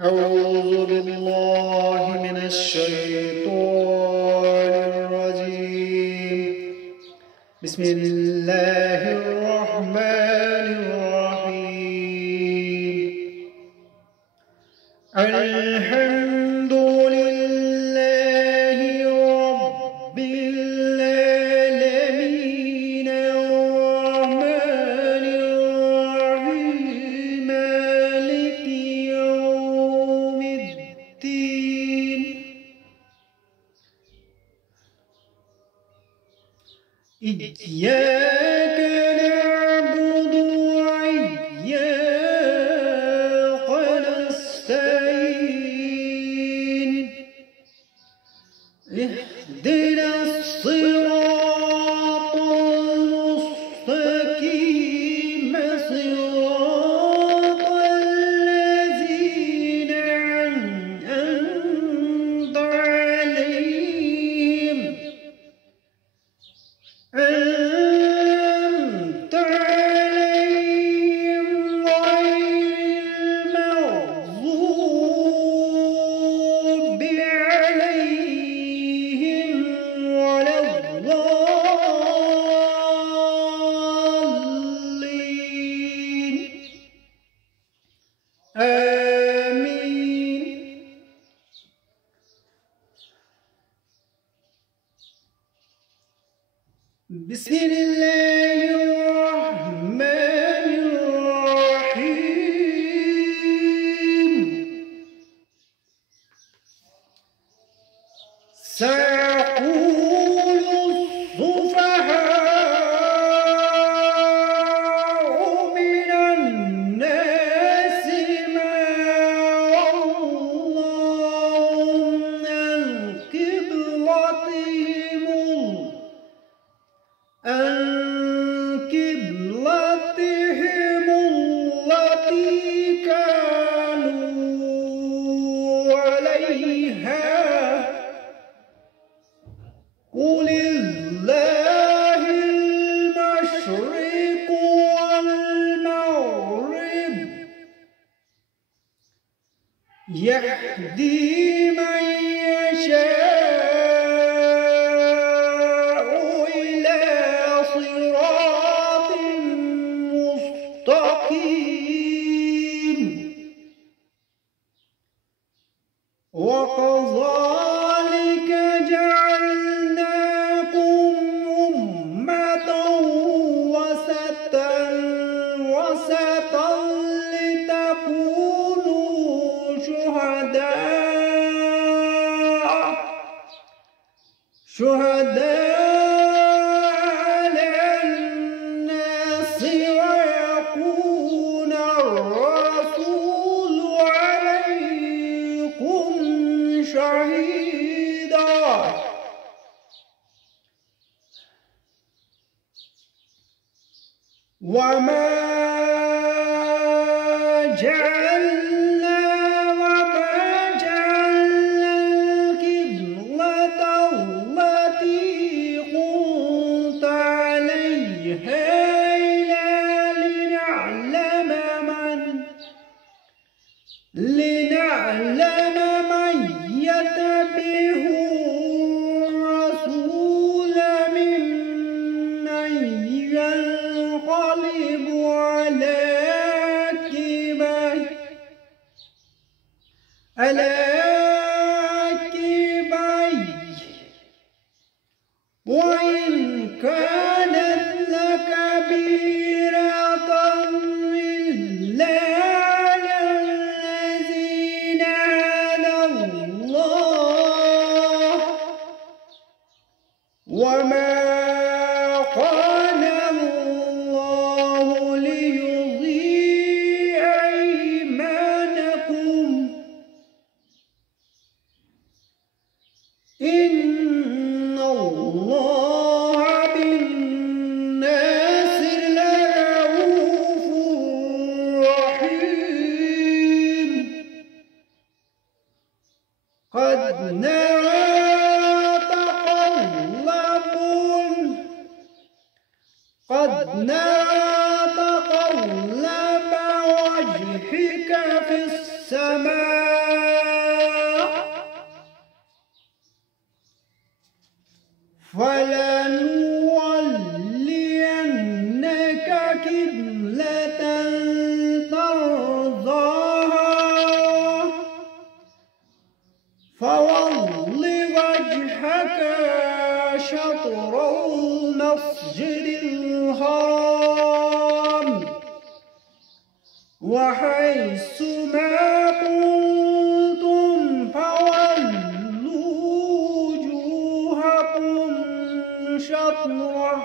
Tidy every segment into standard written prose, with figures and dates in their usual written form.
أعوذ بالله من الشيطان الرجيم. بسم الله الرحمن الرحيم. الحمد لله رب العالمين الرحمن الرحيم مالك يوم الدين. إياك نعبد وإياك نستعين. اهدنا الصراط المستقيم صراط الذين أنعمت عليهم غير المغضوب عليهم ولا الضالين. آمين. بسم الله الرحمن الرحيم. سيقول السفهاء من الناس ما ولاهم عن قبلتهم التي كانوا عليها. قل الله المشرق والمغرب يهدي من يشاء إلى صراط مستقيم. وكذلك جعلناكم أمة وسطا لتكونوا شهداء على الناس ويكون الرسول عليكم شهيدا. وما جعلنا القبلة التي كنت عليها إلا لنعلم من يتبع الرسول ممن ينقلب على عقبيه وإن كانت لكبيرة إلا على الذين هدى الله. وما كان الله ليضيع إيمانكم إن الله بالناس لرءوف رحيم. قد نرى تقلب وجهك ربك في السماء فلنولينك قبلة ترضاها فول وجهك شطر المسجد الحرام وحيث ما كنتم فولوا وجوهكم شطره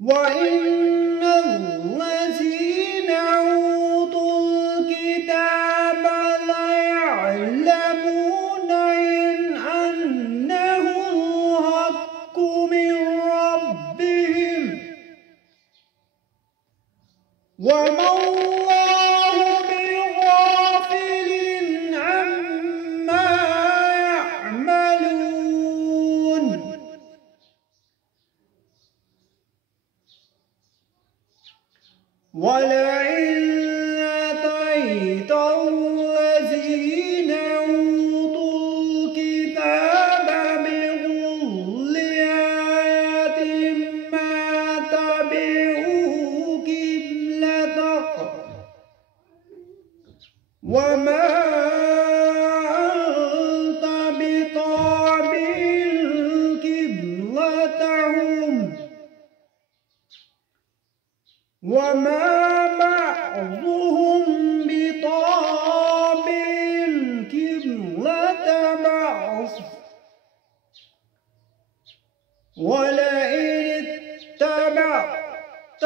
وإن الذين أوتوا الكتاب ليعلمون أنه الحق من ربهم وما الله بغافل عما يعملون ولئن أتيت الذين أوتوا الكتاب بكل آية ما تبعوا قبلتك وما أنت بتابع قبلتهم وما بعضهم بطابع قبلة بعض ولئن اتبعت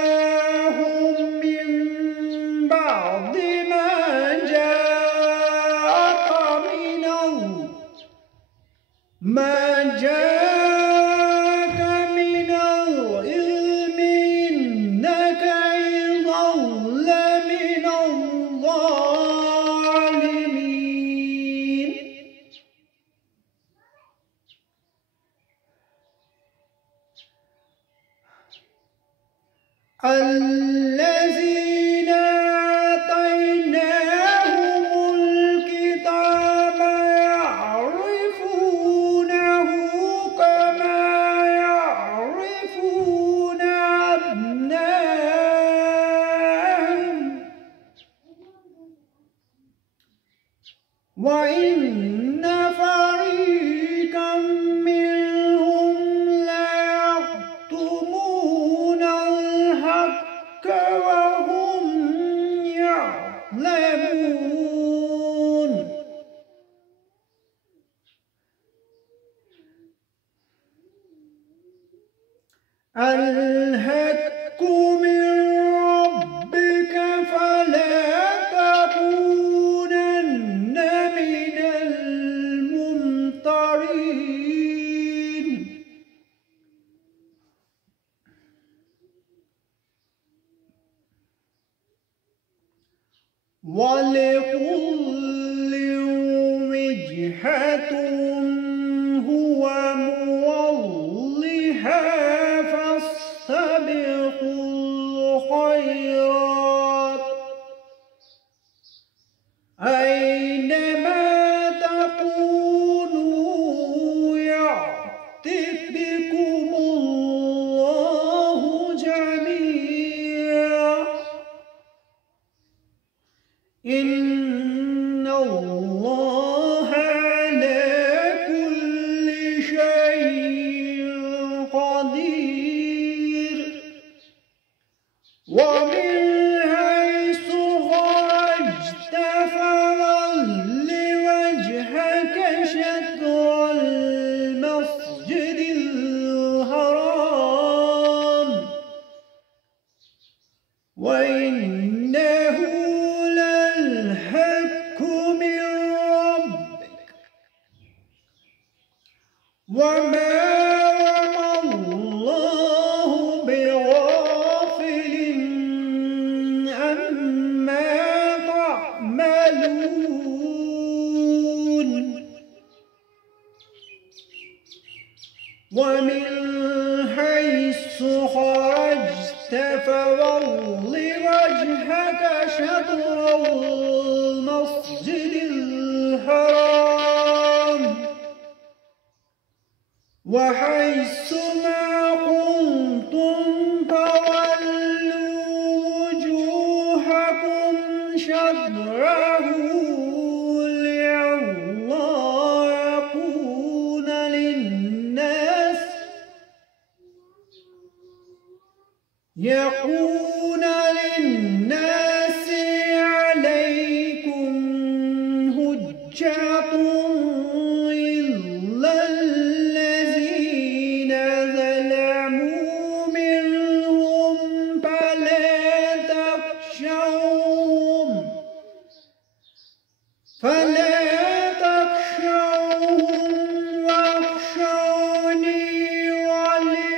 أهواءهم من بعد ما جاءك من العلم إنك إذا لمن الظالمين الذين آتيناهم الكتاب يعرفونه كما يعرفون أبناءهم وإن فريقا منهم ليكتمون الحق وهم يعلمون الحق من ربك فلا تكونن من الممترين ولكل وجهة هو مولها فاستبقوا الخيرات أينما تكونوا يأتِ بكم الله جميعا إن الله على كل شيء قدير ومن حيث خرجت فول وجهك شطر المسجد الحرام وإنه للحق من ربك وما الله بغافل عما تعملون ومن حيث خرجت فول وجهك شطر المسجد الحرام وحيث ما كنتم فولوا وجوهكم شطره يكون للناس عليكم حجة إلا الذين ظلموا منهم فلا تخشوهم واخشوني ولأتم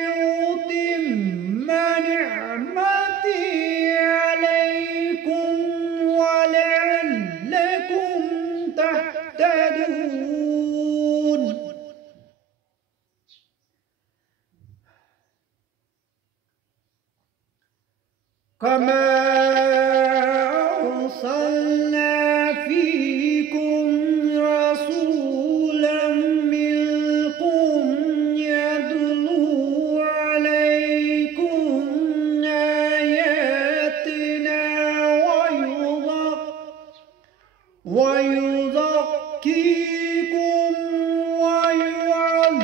نعمتي عليكم ولعلكم تهتدون كما أرسلنا فيكم رسولا منكم يتلو عليكم آياتنا ويزكيكم ويعلمكم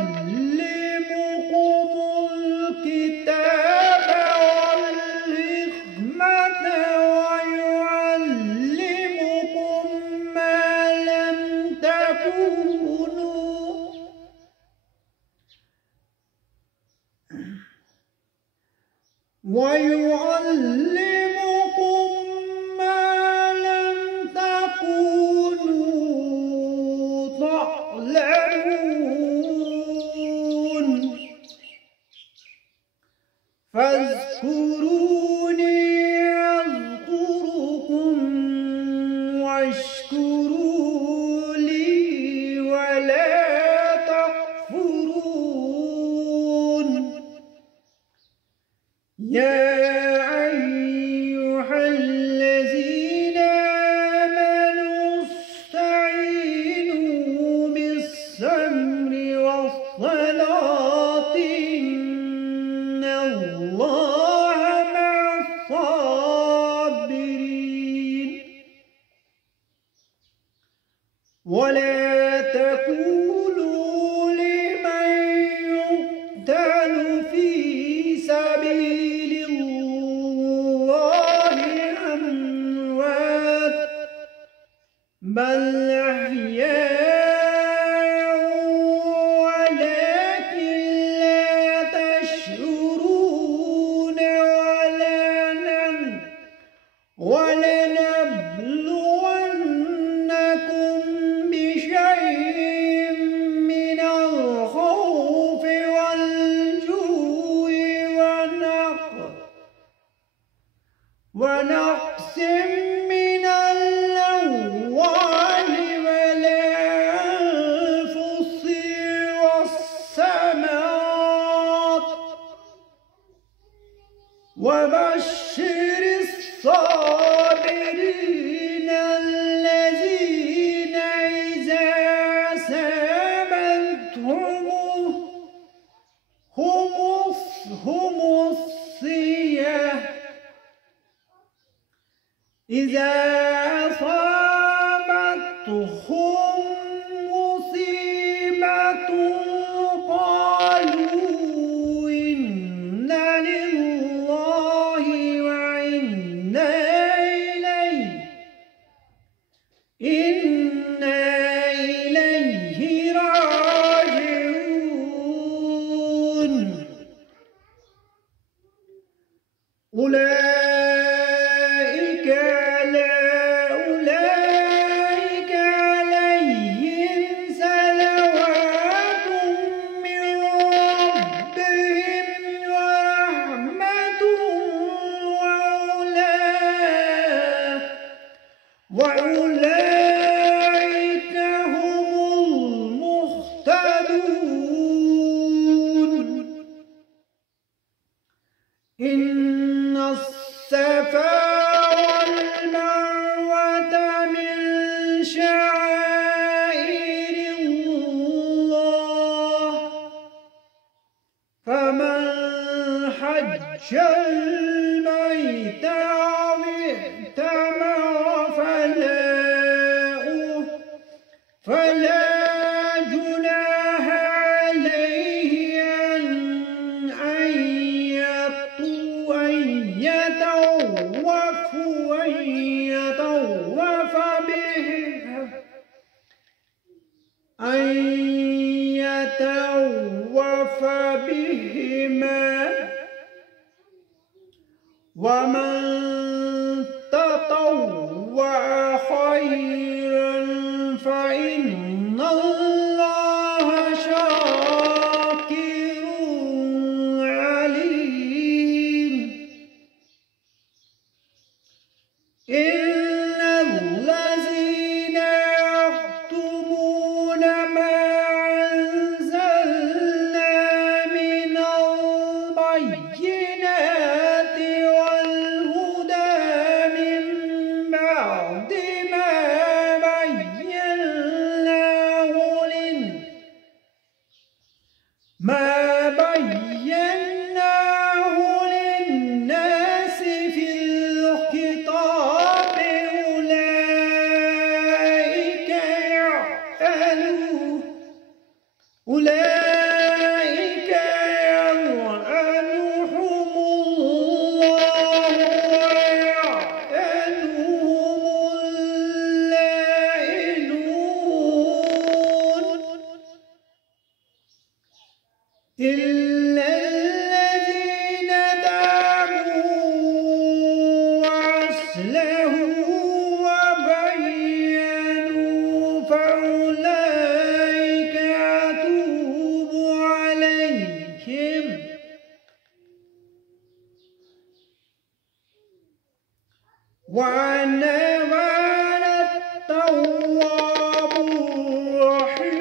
الكتاب والحكمة ويعلمكم ما لم تكونوا تعلمون فاذكروني أذكركم واشكروا لي ولا تكفرون يا أيها الذين آمنوا استعينوا بالصبر والصلاة إن الله مع الصابرين ولا تقولوا لمن يقتل في سبيل الله أموات بل أحياء ولكن لا تشعرون ولنبلونكم بشيء من الخوف والجوع ونقص من الأموال والأنفس والثمرات وبشر الصابرين الذين إذا أصابتهم مصيبة قالوا إنا لله وإنا إليه راجعون أولئك عليهم صلوات من ربهم ورحمة وأولئك هم المهتدون إن البيت أو ائتمر فلا جناح عليه أن يطوف بهما ومن تطوع خيرا فإن الله شاكر عليم. إن الذين يكتمون ما أنزلنا من البينات والهدى من بعد ما بيناه للناس في الكتاب أولئك يلعنهم الله ويلعنهم اللاعنون إلا الذين تابوا وأصلحوا وبينوا فأولئك أتوب عليهم وأنا التواب الرحيم.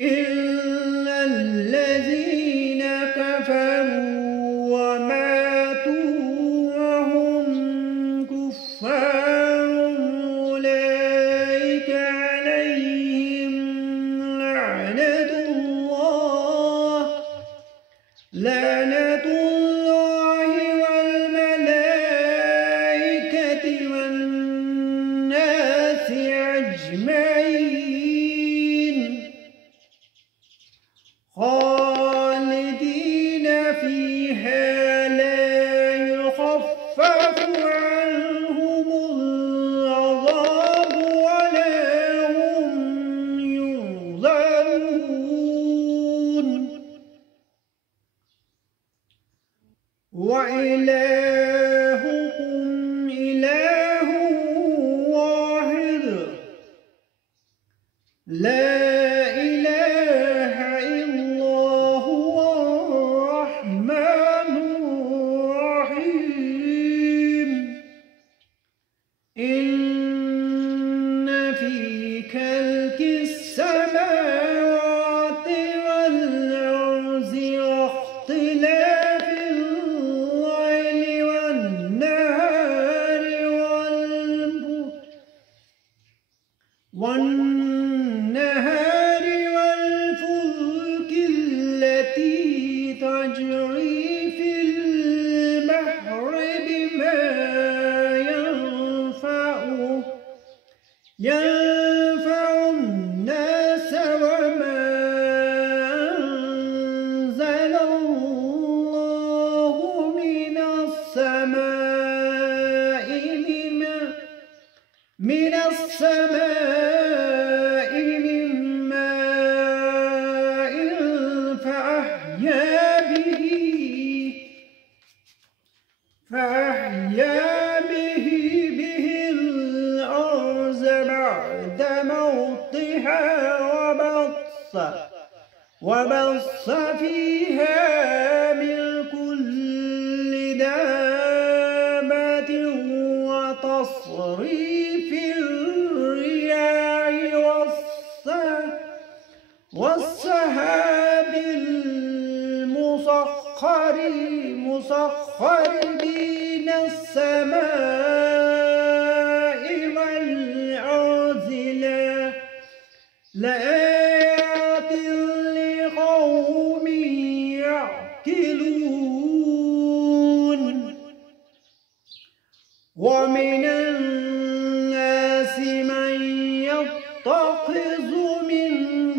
إلا الذين كفروا وماتوا وهم كفار أولئك عليهم لعنة الله والملائكة والناس أجمعين خالدين فيها لا يخفف عنهم العذاب ولا هم ينظرون. وإلهكم إله واحد لا إله إلا هو الرحمن الرحيم. إن في خلق السماوات والأرض واختلاف الليل والنهار والفلك التي تجري في البحر بما ينفع الناس وما أنزل الله من السماء من ماء فأحيا به الأرض بعد موتها وبث فيها من كل دابة وتصريف الرياح والسحاب المسخر بين السماء والأرض لآيات لقوم يعقلون. يعقلون ومن الناس من يتخذ من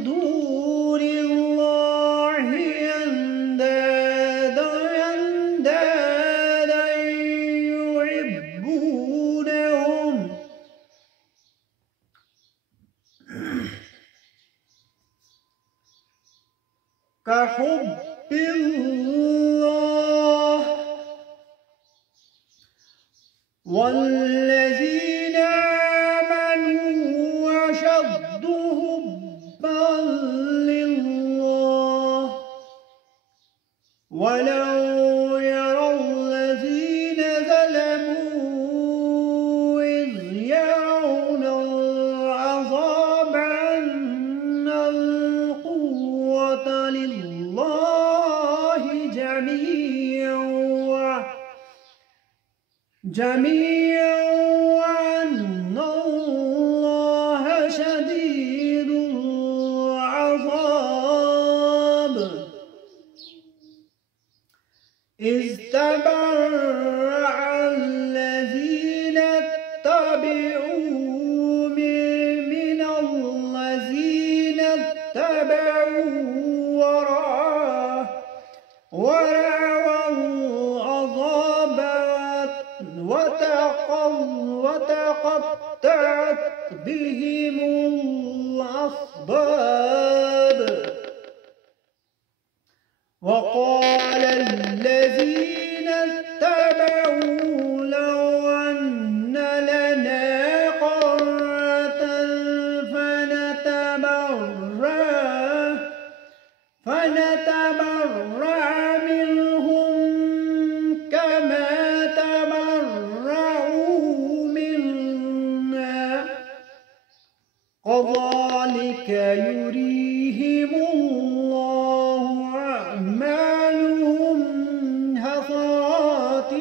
دون الله أندادا يحبونهم كحب الله والذين آمنوا أشد حبا لله ولو يرى الذين ظلموا إذ يرون العذاب أن القوة لله جميعا وأن الله شديد العذاب إذ تبرأ الذين اتبعوا من الذين اتبعوا ورأوا العذاب وتقطعت بهم الأسباب وقال الذين اتبعوا لو أن لنا قرة فنتبرأ منهم كما تبرأوا منا كذلك يريهم الله أعمالهم حسرات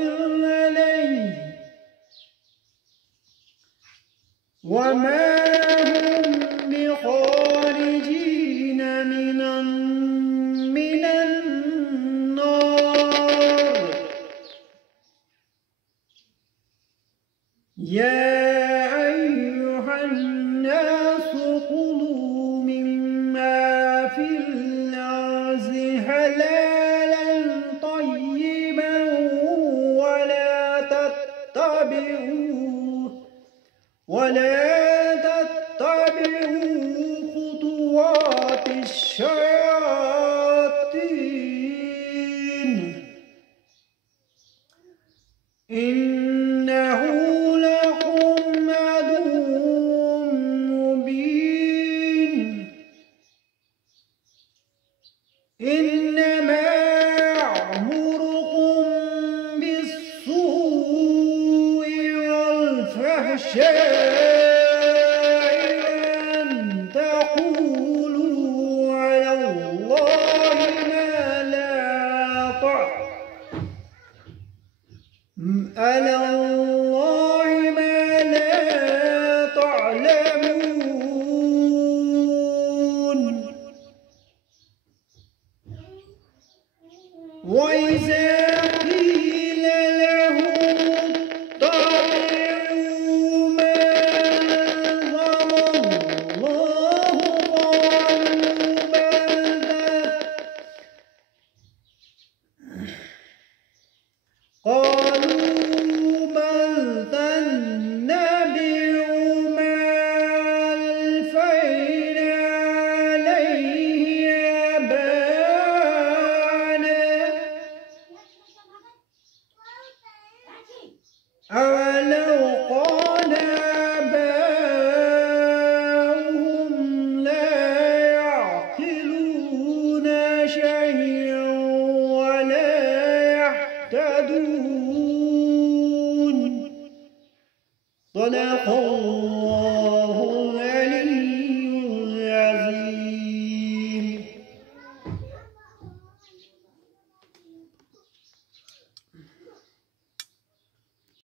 عليه وما هم بخارجين من النار يا أيها الناس كلوا مما في الأرض حلالا طيبا ولا تتبعوا خطوات الشياطين إنه لكم عدو مبين إنما يأمركم بالسوء والفحشاء وأن تقولوا على الله ما لا تعلمون وإذا قيل لهم اتبعوا ما أنزل الله قالوا بل نتبع ما ألفينا عليه آباءنا أولو قال آباؤهم لا يعقلون شيئا ولا يهتدون صدق